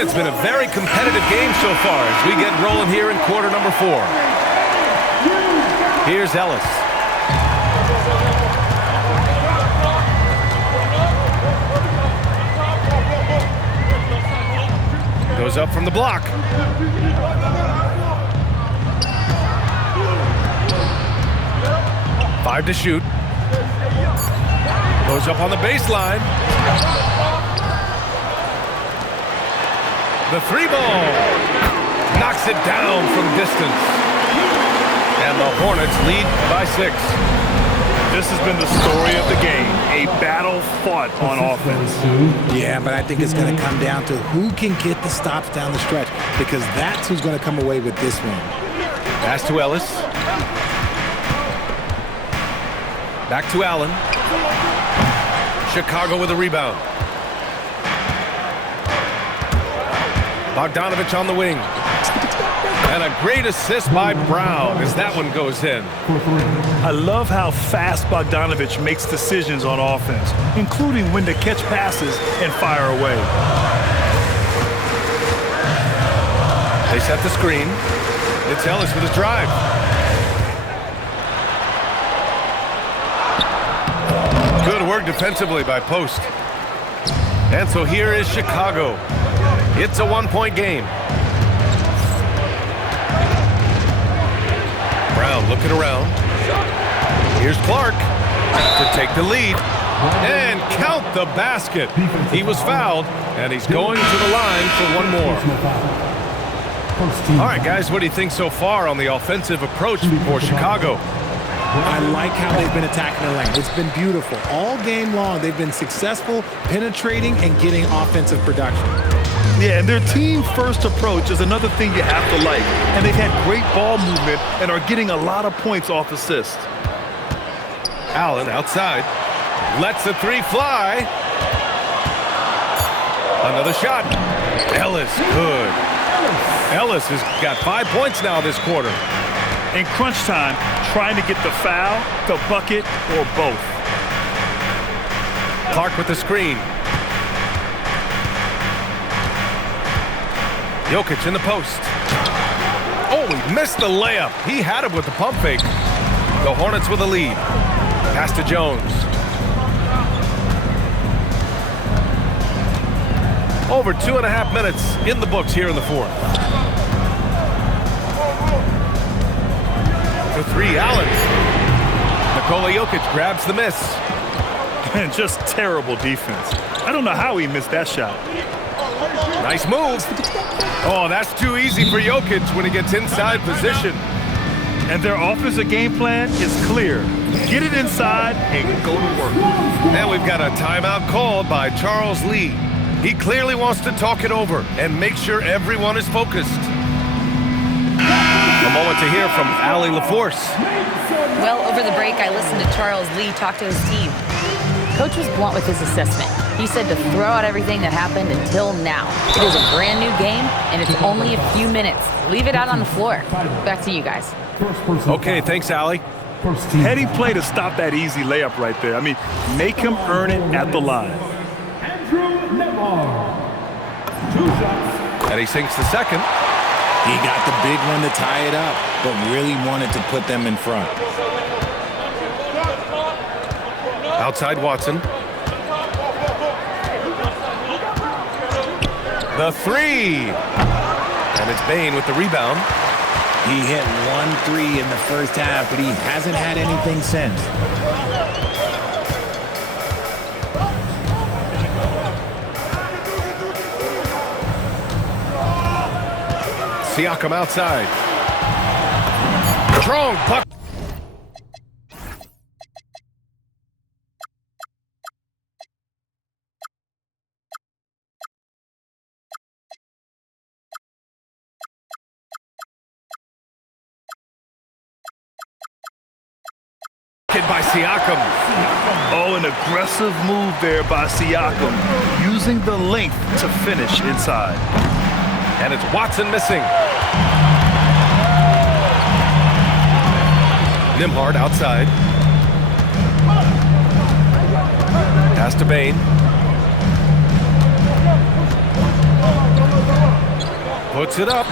And it's been a very competitive game so far as we get rolling here in quarter number 4. Here's Ellis. Goes up from the block. Five to shoot. Goes up on the baseline. The three ball. Knocks it down from distance. And the Hornets lead by 6. This has been the story of the game, a battle fought on offense. Yeah, but I think it's going to come down to who can get the stops down the stretch, because that's who's going to come away with this one. Pass to Ellis. Back to Allen. Chicago with a rebound. Bogdanovich on the wing. And a great assist by Brown as that one goes in. I love how fast Bogdanovich makes decisions on offense, including when to catch passes and fire away. They set the screen. It's Ellis with his drive. Good work defensively by Post. And so here is Chicago. It's a one-point game. Brown looking around. Here's Clark to take the lead and count the basket. He was fouled, and he's going to the line for one more. All right, guys, what do you think so far on the offensive approach for Chicago? I like how they've been attacking the lane. It's been beautiful. All game long, they've been successful penetrating and getting offensive production. Yeah, and their team-first approach is another thing you have to like. And they've had great ball movement and are getting a lot of points off assists. Allen outside. Lets the three fly. Another shot. Ellis, good. Ellis has got 5 points now this quarter. In crunch time, trying to get the foul, the bucket, or both. Clark with the screen. Jokic in the post. Oh, he missed the layup. He had it with the pump fake. The Hornets with a lead. Pass to Jones. Over 2.5 minutes in the books here in the fourth. For three, Allen. Nikola Jokic grabs the miss. And just terrible defense. I don't know how he missed that shot. Nice move. Oh, that's too easy for Jokic when he gets inside position. And their offensive game plan is clear. Get it inside and go to work. And we've got a timeout called by Charles Lee. He clearly wants to talk it over and make sure everyone is focused. A moment to hear from Allie LaForce. Well, over the break, I listened to Charles Lee talk to his team. Coach was blunt with his assessment. He said to throw out everything that happened until now. It is a brand new game, and it's only a few minutes. Leave it out on the floor. Back to you guys. Okay, thanks, Allie. Heady play to stop that easy layup right there. I mean, make him earn it at the line. And he sinks the second. He got the big one to tie it up, but really wanted to put them in front. Outside Watson. The three. And it's Bane with the rebound. He hit 1 3 in the first half, but he hasn't had anything since. Siakam outside. Strong puck. By Siakam. Oh, an aggressive move there by Siakam, using the length to finish inside. And it's Watson missing. Nembhard outside. Pass to Bane. Puts it up.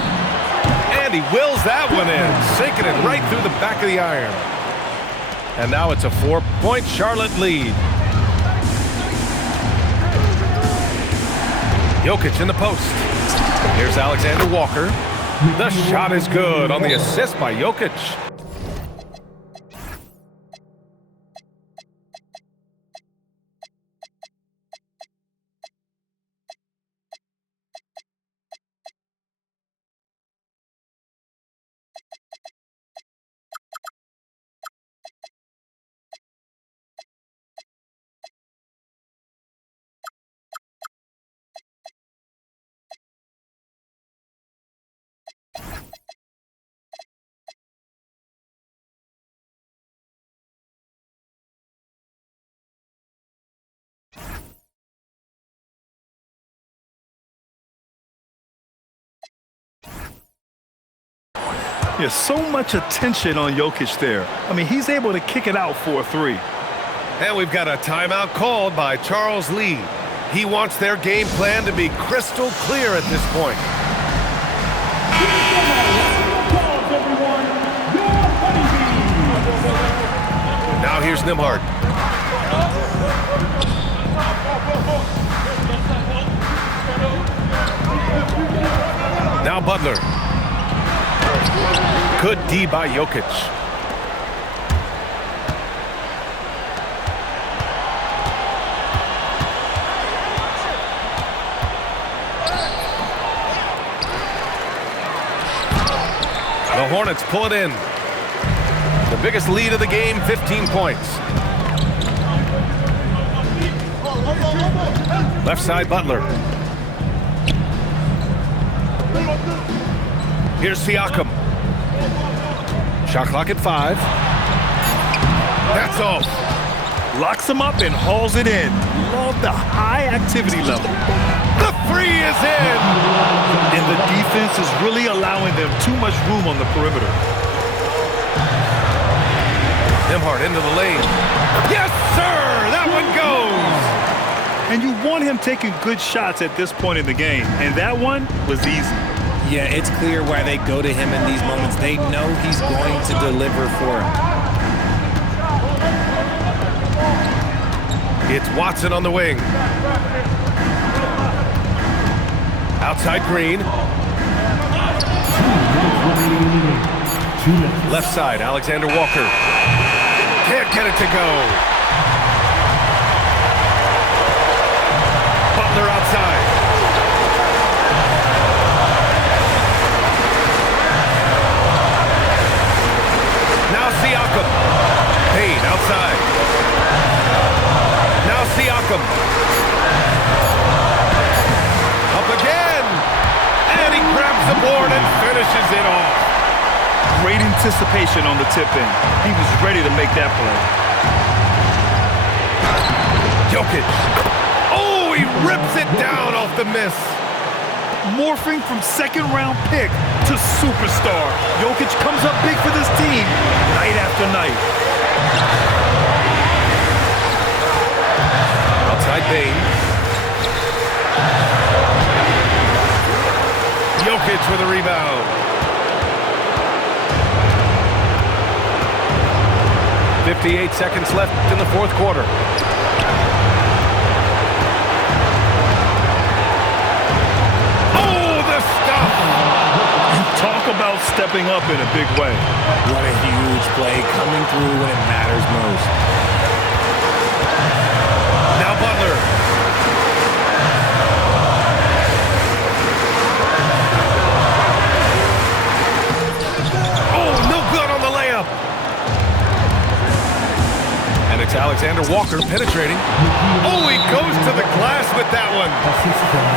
And he wills that one in, sinking it right through the back of the iron. And now it's a 4-point Charlotte lead. Jokic in the post. Here's Alexander Walker. The shot is good on the assist by Jokic. There's so much attention on Jokic there. I mean, he's able to kick it out for a three. And we've got a timeout called by Charles Lee. He wants their game plan to be crystal clear at this point. Now here's Nembhard. Now Butler. Good D by Jokic. The Hornets pull it in. The biggest lead of the game, 15 points. Left side, Butler. Here's Siakam. Shot clock at 5. That's off. Locks him up and hauls it in. Love the high activity level. The three is in. And the defense is really allowing them too much room on the perimeter. Nembhard into the lane. Yes, sir! That one goes! And you want him taking good shots at this point in the game. And that one was easy. Yeah, it's clear why they go to him in these moments. They know he's going to deliver for them. It's Watson on the wing. Outside Green. Left side, Alexander Walker. Can't get it to go. Butler outside. Now Siakam. Payne outside. Now Siakam. Up again. And he grabs the board and finishes it off. Great anticipation on the tip-in. He was ready to make that play. Jokic. Oh, he rips it down off the miss. Morphing from second-round pick to superstar. Jokic comes up big for this team night after night. Outside Payne. Jokic with a rebound. 58 seconds left in the fourth quarter. Oh, the stuff! Talk about stepping up in a big way. What a huge play coming through when it matters most. Now Butler. Oh, no good on the layup. And it's Alexander Walker penetrating. Oh, he goes to the glass with that one.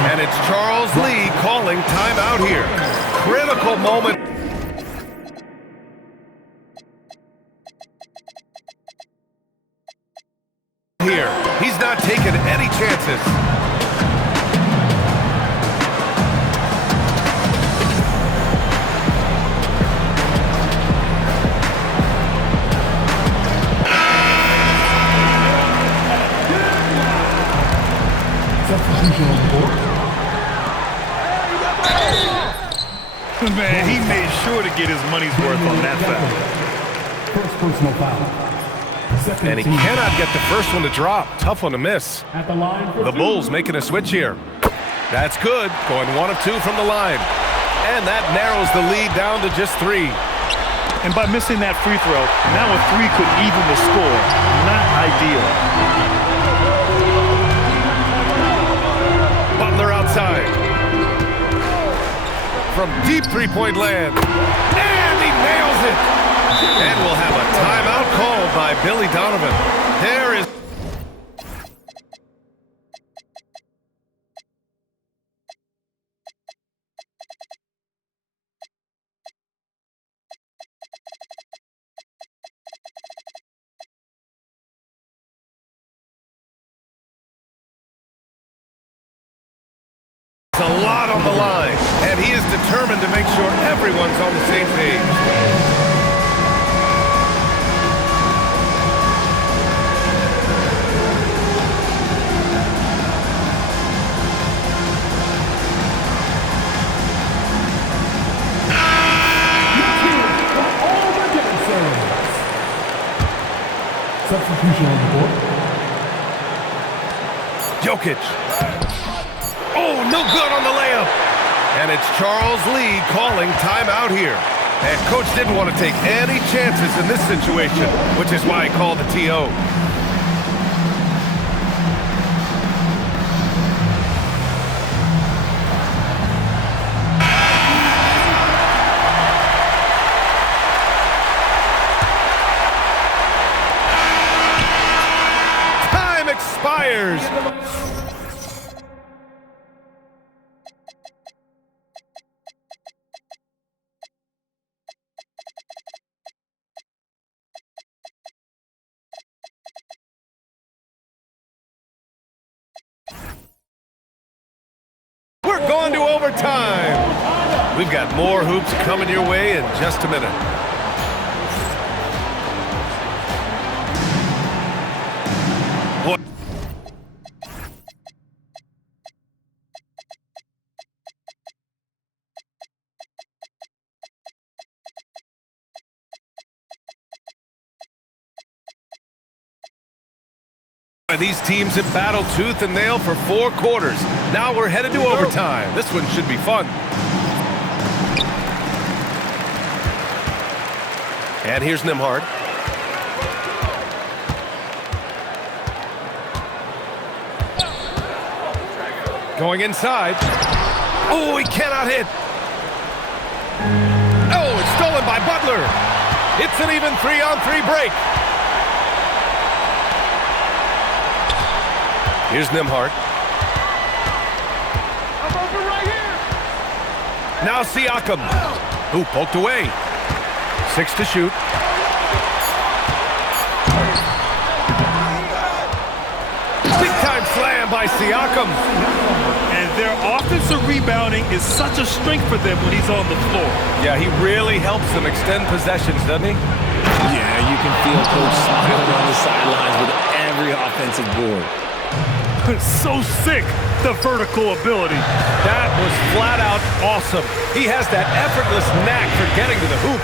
And it's Charles Lee calling timeout here. Critical moment. Here, he's not taking any chances. Man, he made sure to get his money's worth on that foul. First personal foul. And he cannot get the first one to drop. Tough one to miss. At the line for The Bulls making a switch here. That's good. Going 1 of 2 from the line. And that narrows the lead down to just 3. And by missing that free throw, now a 3 could even the score. Not ideal. Butler outside. From deep three-point land. And he nails it. And we'll have a timeout called by Billy Donovan. There is... a lot on the line, and he is determined to make sure everyone's on the same page. substitution on the board. Jokic. Oh, no good on the layup. And it's Charles Lee calling timeout here. And coach didn't want to take any chances in this situation, which is why he called the TO. Time expires. We're going to overtime. We've got more hoops coming your way in just a minute. What? These teams have battled tooth and nail for 4 quarters. Now we're headed to overtime. This one should be fun. And here's Nembhard. Going inside. Oh, he cannot hit. Oh, it's stolen by Butler. It's an even 3-on-3 break. Here's Nembhard. I'm open right here. Now Siakam. Who poked away. 6 to shoot. Big time slam by Siakam. And their offensive rebounding is such a strength for them when he's on the floor. Yeah, he really helps them extend possessions, doesn't he? Yeah, you can feel Coach smiling on the sidelines with every offensive board. So sick, the vertical ability. That was flat out awesome. He has that effortless knack for getting to the hoop.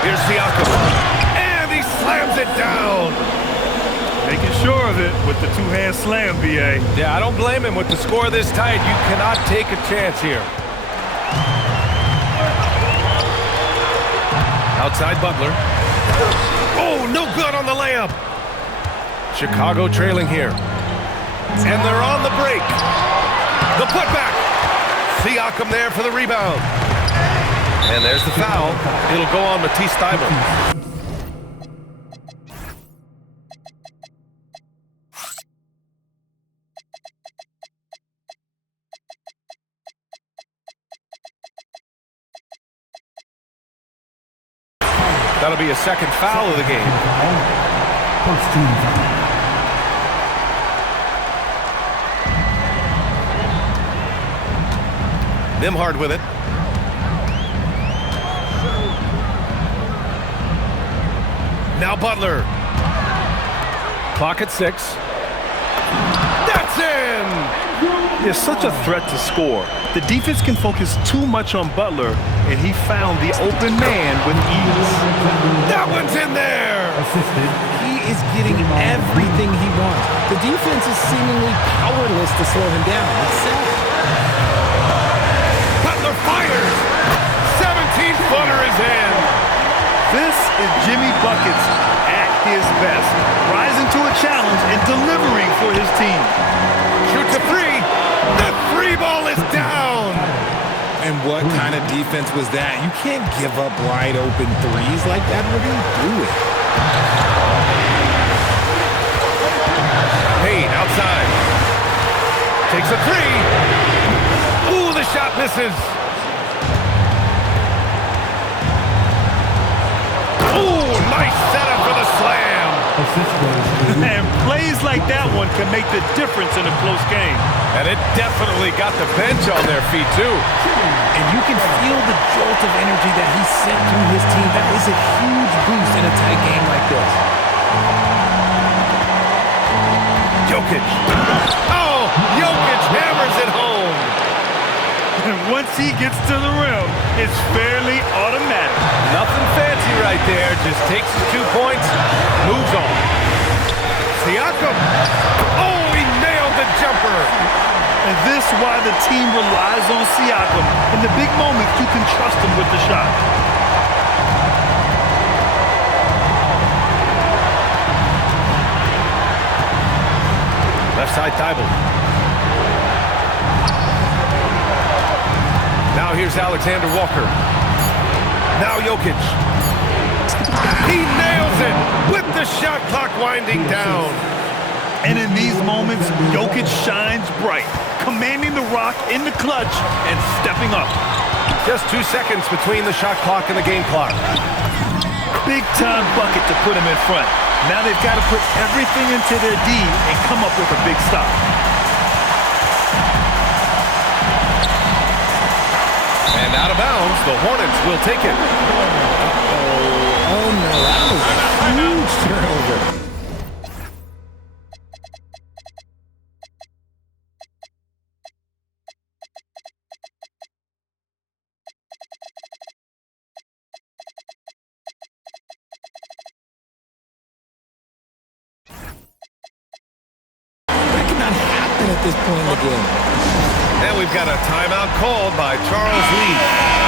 Here's Siakam. And he slams it down. Making sure of it with the two-hand slam, B.A. Yeah, I don't blame him. With the score this tight, you cannot take a chance here. Outside Butler. Oh, no good on the layup. Chicago trailing here. And they're on the break. The putback. Siakam there for the rebound. And there's the foul. It'll go on Matisse Thybulle. That'll be a second foul of the game. First team foul. Nembhard with it. Now Butler. Clock at 6. That's in! They're such a threat to score. The defense can focus too much on Butler, and he found the open man with ease. That one's in there! Assisted. He is getting everything he wants. The defense is seemingly powerless to slow him down. It's sad. Butler fires! 17-footer is in! This is Jimmy Buckets at his best, rising to a challenge and delivering for his team. Shoots a three! The three ball is down! And what kind of defense was that? You can't give up wide open threes like that. What are you doing? Payne outside. Takes a three. Ooh, the shot misses. Ooh, nice setup for the slam. Assist goes to And plays like that one can make the difference in a close game. And it definitely got the bench on their feet, too. And you can feel the jolt of energy that he sent through his team. That is a huge boost in a tight game like this. Jokic. Oh, Jokic hammers it home. And once he gets to the rim, it's fairly automatic. Nothing fancy right there. Just takes his 2 points, moves on. Siakam. Oh, he nailed the jumper. And this is why the team relies on Siakam. In the big moments, you can trust him with the shot. Left side Thibault. Now here's Alexander Walker. Now Jokic. He nails it with the shot clock winding down. And in these moments, Jokic shines bright, commanding the rock in the clutch and stepping up. Just 2 seconds between the shot clock and the game clock. Big time bucket to put him in front. Now they've got to put everything into their D and come up with a big stop. And out of bounds, the Hornets will take it. Oh no, that was a huge turnover. That cannot happen at this point in the game. And we've got a timeout called by Charles Lee.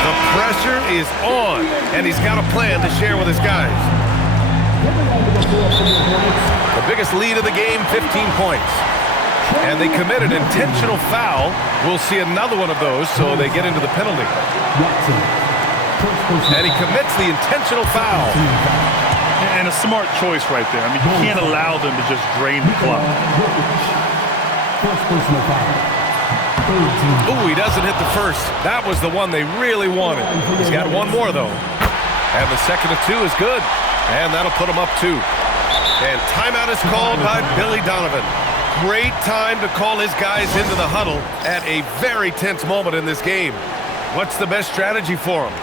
The pressure is on, and he's got a plan to share with his guys. The biggest lead of the game, 15 points. And they committed an intentional foul. We'll see another one of those, so they get into the penalty. Watson. First personal And he commits the intentional foul. And a smart choice right there. I mean, you can't allow them to just drain the clock. First personal foul. Third team. Ooh, he doesn't hit the first. That was the one they really wanted. He's got one more, though. And the second of two is good. And that'll put him up 2. And timeout is called by Billy Donovan. Great time to call his guys into the huddle at a very tense moment in this game. What's the best strategy for him?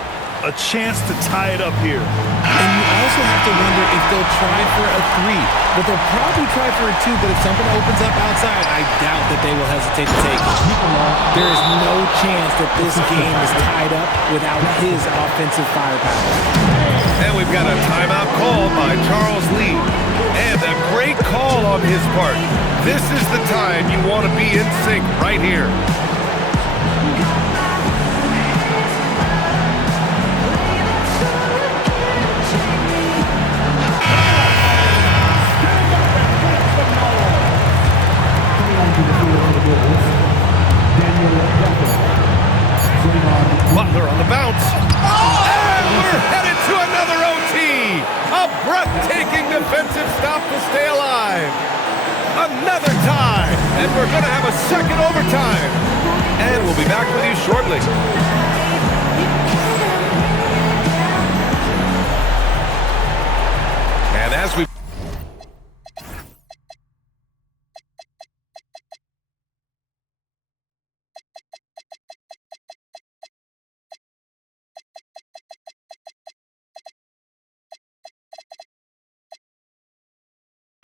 A chance to tie it up here. And you also have to wonder if they'll try for a 3. But they'll probably try for a 2, but if something opens up outside, I doubt that they will hesitate to take it. There is no chance that this game is tied up without his offensive firepower. And we've got a timeout called by Charles Lee. And a great call on his part. This is the time you want to be in sync right here. Butler on the bounce. And we're headed to another OT. A breathtaking defensive stop to stay alive. Another tie. And we're going to have a second overtime. And we'll be back with you shortly. And as we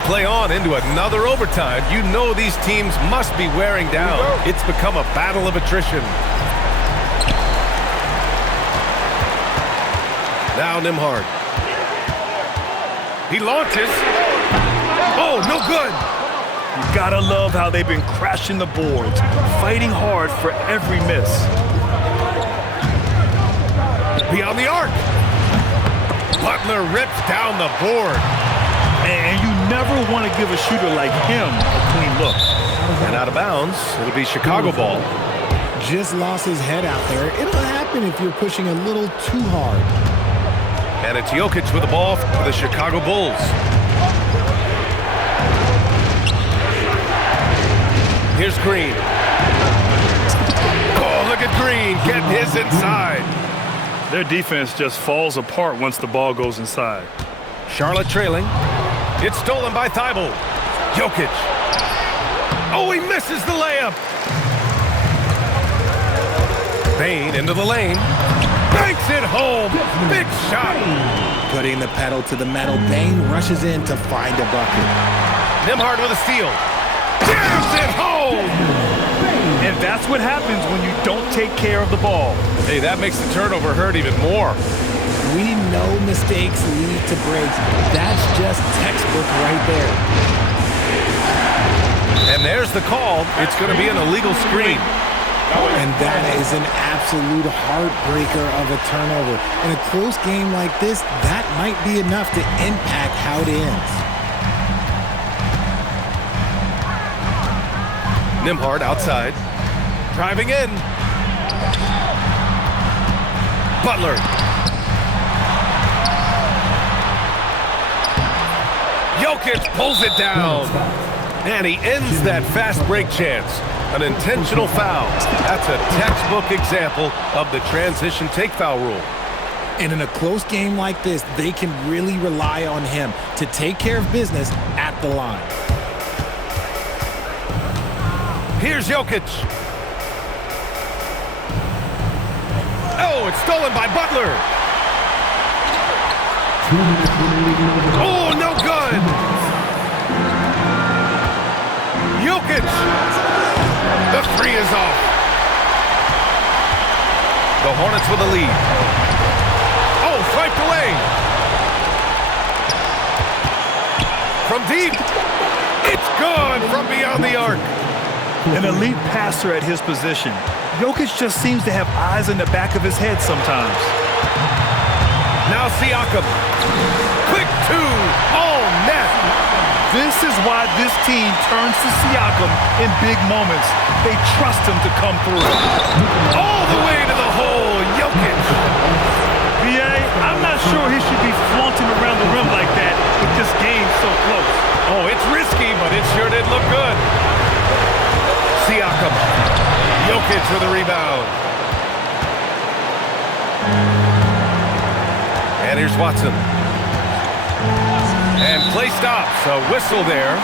play on into another overtime. You know these teams must be wearing down. It's become a battle of attrition. Now Nembhard. He launches. Oh, no good. You gotta love how they've been crashing the boards, fighting hard for every miss. Beyond the arc. Butler rips down the board. And you never want to give a shooter like him a clean look. And out of bounds, it'll be Chicago ball. Just lost his head out there. It'll happen if you're pushing a little too hard. And it's Jokic with the ball for the Chicago Bulls. Here's Green. Oh, look at Green getting his inside. Their defense just falls apart once the ball goes inside. Charlotte trailing. It's stolen by Thibault. Jokic. Oh, he misses the layup. Bane into the lane. Banks it home. Big shot. Putting the pedal to the metal, Bane rushes in to find a bucket. Nembhard with a steal. Jams it home. And that's what happens when you don't take care of the ball. Hey, that makes the turnover hurt even more. We know mistakes lead to breaks. That's just textbook right there. And there's the call. It's going to be an illegal screen. And that is an absolute heartbreaker of a turnover. In a close game like this, that might be enough to impact how it ends. Nembhard outside. Driving in. Butler. Jokic pulls it down. And he ends that fast break chance. An intentional foul. That's a textbook example of the transition take foul rule. And in a close game like this, they can really rely on him to take care of business at the line. Here's Jokic. Oh, it's stolen by Butler. Oh, no good. Jokic. The three is off. The Hornets with a lead. Oh, swiped away. From deep. It's gone from beyond the arc. An elite passer at his position. Jokic just seems to have eyes in the back of his head sometimes. Now Siakam. Quick two. All net. This is why this team turns to Siakam in big moments. They trust him to come through. All the way to the hole. Jokic. B.A., I'm not sure he should be flaunting around the rim like that with this game so close. Oh, it's risky, but it sure did look good. Siakam. Jokic with a rebound. And here's Watson. And play stops. A whistle there.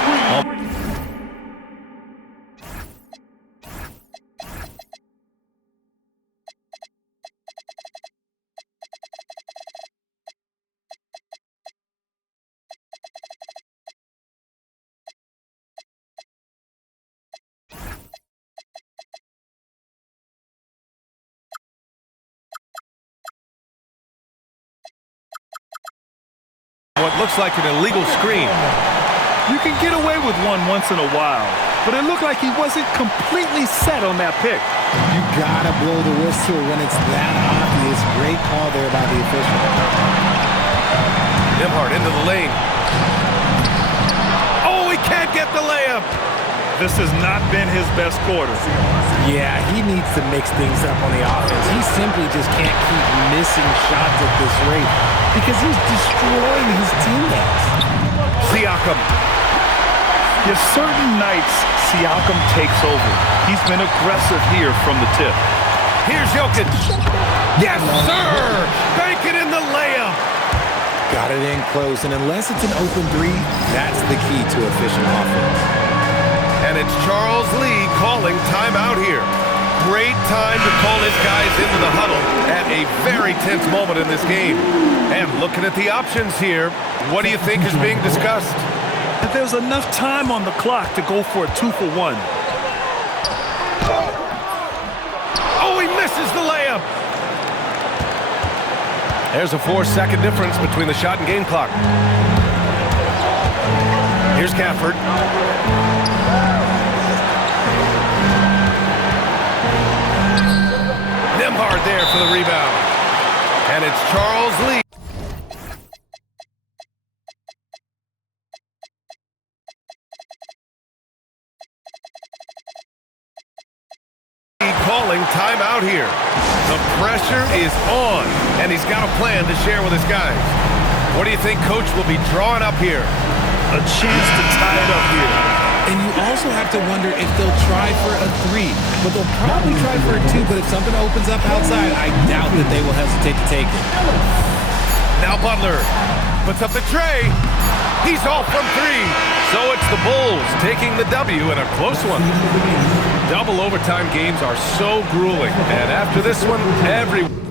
What looks like an illegal screen. You can get away with one once in a while, but it looked like he wasn't completely set on that pick. You gotta blow the whistle when it's that obvious. Great call there by the official. Nembhard into the lane. Oh, he can't get the layup. This has not been his best quarter. Yeah, he needs to mix things up on the offense. He simply just can't keep missing shots at this rate because he's destroying his teammates. Siakam. There's certain nights Siakam takes over. He's been aggressive here from the tip. Here's Jokic. Yes, sir! Bank it in the layup. Got it in close, and unless it's an open three, that's the key to efficient offense. And it's Charles Lee calling timeout here. Great time to call his guys into the huddle at a very tense moment in this game. And looking at the options here, what do you think is being discussed? And there's enough time on the clock to go for a 2-for-1. Oh, he misses the layup. There's a 4-second difference between the shot and game clock. Here's Gafford. Nembhard there for the rebound. And it's Charles Lee. Calling timeout here. The pressure is on, and he's got a plan to share with his guys. What do you think Coach will be drawing up here? A chance to tie it up here. And you also have to wonder if they'll try for a 3. But they'll probably try for a 2, but if something opens up outside, I doubt that they will hesitate to take it. Now Butler puts up the tray. He's off from 3. So it's the Bulls taking the W in a close one. Double overtime games are so grueling. And after this one, everyone